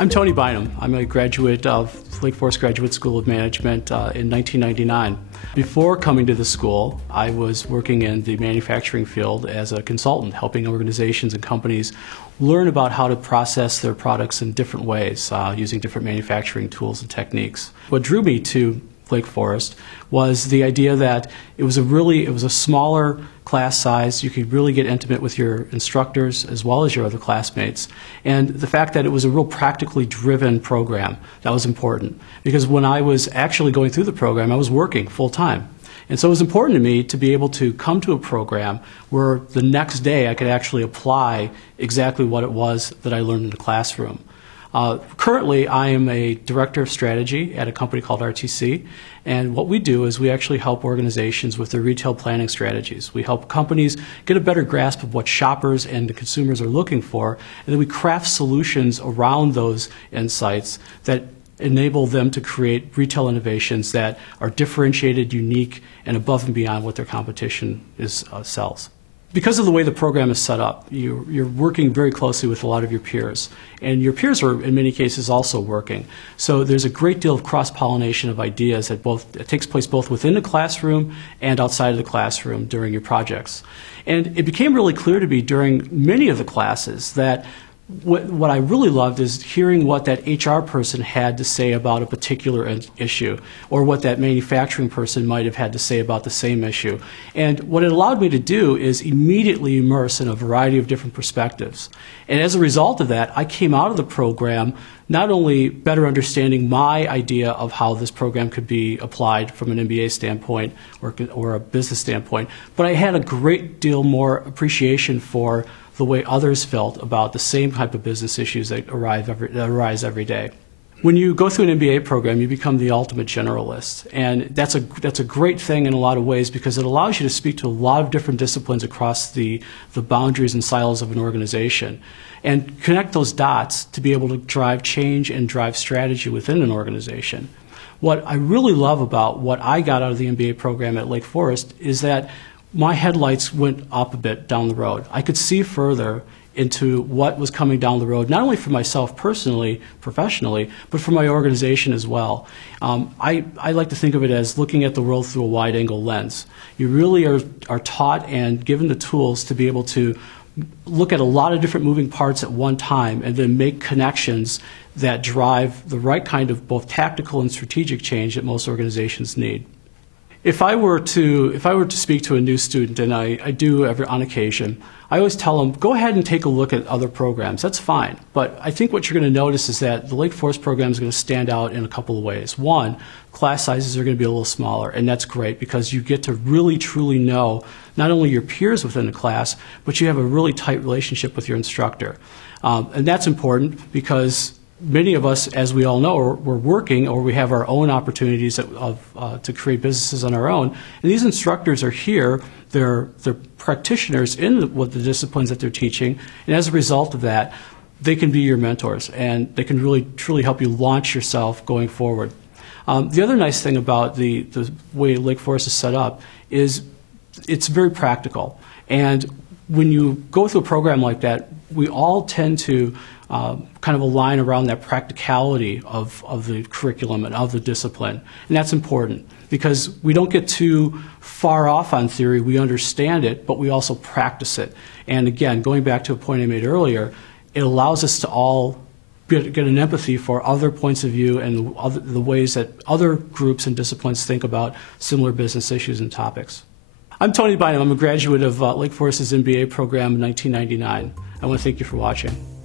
I'm Tony Bynum. I'm a graduate of Lake Forest Graduate School of Management in 1999. Before coming to the school, I was working in the manufacturing field as a consultant, helping organizations and companies learn about how to process their products in different ways, using different manufacturing tools and techniques. What drew me to Lake Forest was the idea that it was a smaller class size. You could really get intimate with your instructors as well as your other classmates. And the fact that it was a real practically driven program, that was important. Because when I was actually going through the program, I was working full time. And so it was important to me to be able to come to a program where the next day I could actually apply exactly what it was that I learned in the classroom. Currently, I am a director of strategy at a company called RTC, and what we do is we actually help organizations with their retail planning strategies. We help companies get a better grasp of what shoppers and the consumers are looking for, and then we craft solutions around those insights that enable them to create retail innovations that are differentiated, unique, and above and beyond what their competition sells. Because of the way the program is set up, you're working very closely with a lot of your peers. And your peers are, in many cases, also working. So there's a great deal of cross-pollination of ideas that takes place both within the classroom and outside of the classroom during your projects. And it became really clear to me during many of the classes that what I really loved is hearing what that HR person had to say about a particular issue, or what that manufacturing person might have had to say about the same issue. And what it allowed me to do is immediately immerse in a variety of different perspectives. And as a result of that, I came out of the program not only better understanding my idea of how this program could be applied from an MBA standpoint or a business standpoint, but I had a great deal more appreciation for the way others felt about the same type of business issues that arise every day. When you go through an MBA program, you become the ultimate generalist, and that's a great thing in a lot of ways because it allows you to speak to a lot of different disciplines across the boundaries and silos of an organization, and connect those dots to be able to drive change and drive strategy within an organization. What I really love about what I got out of the MBA program at Lake Forest is that my headlights went up a bit down the road. I could see further into what was coming down the road, not only for myself personally, professionally, but for my organization as well. I like to think of it as looking at the world through a wide-angle lens. You really are taught and given the tools to be able to look at a lot of different moving parts at one time and then make connections that drive the right kind of both tactical and strategic change that most organizations need. If I were to speak to a new student, and I do on occasion, I always tell them, go ahead and take a look at other programs. That's fine. But I think what you're going to notice is that the Lake Forest program is going to stand out in a couple of ways. One, class sizes are going to be a little smaller, and that's great because you get to really, truly know not only your peers within the class, but you have a really tight relationship with your instructor. And that's important because many of us, as we all know, we're working or we have our own opportunities to create businesses on our own. And these instructors are here. They're practitioners in the disciplines that they're teaching. And as a result of that, they can be your mentors. And they can really, truly help you launch yourself going forward. The other nice thing about the way Lake Forest is set up is it's very practical. And when you go through a program like that, we all tend to kind of align around that practicality of the curriculum and of the discipline. And that's important because we don't get too far off on theory. We understand it, but we also practice it. And again, going back to a point I made earlier, it allows us to all get an empathy for other points of view and the ways that other groups and disciplines think about similar business issues and topics. I'm Tony Bynum. I'm a graduate of Lake Forest's MBA program in 1999. I want to thank you for watching.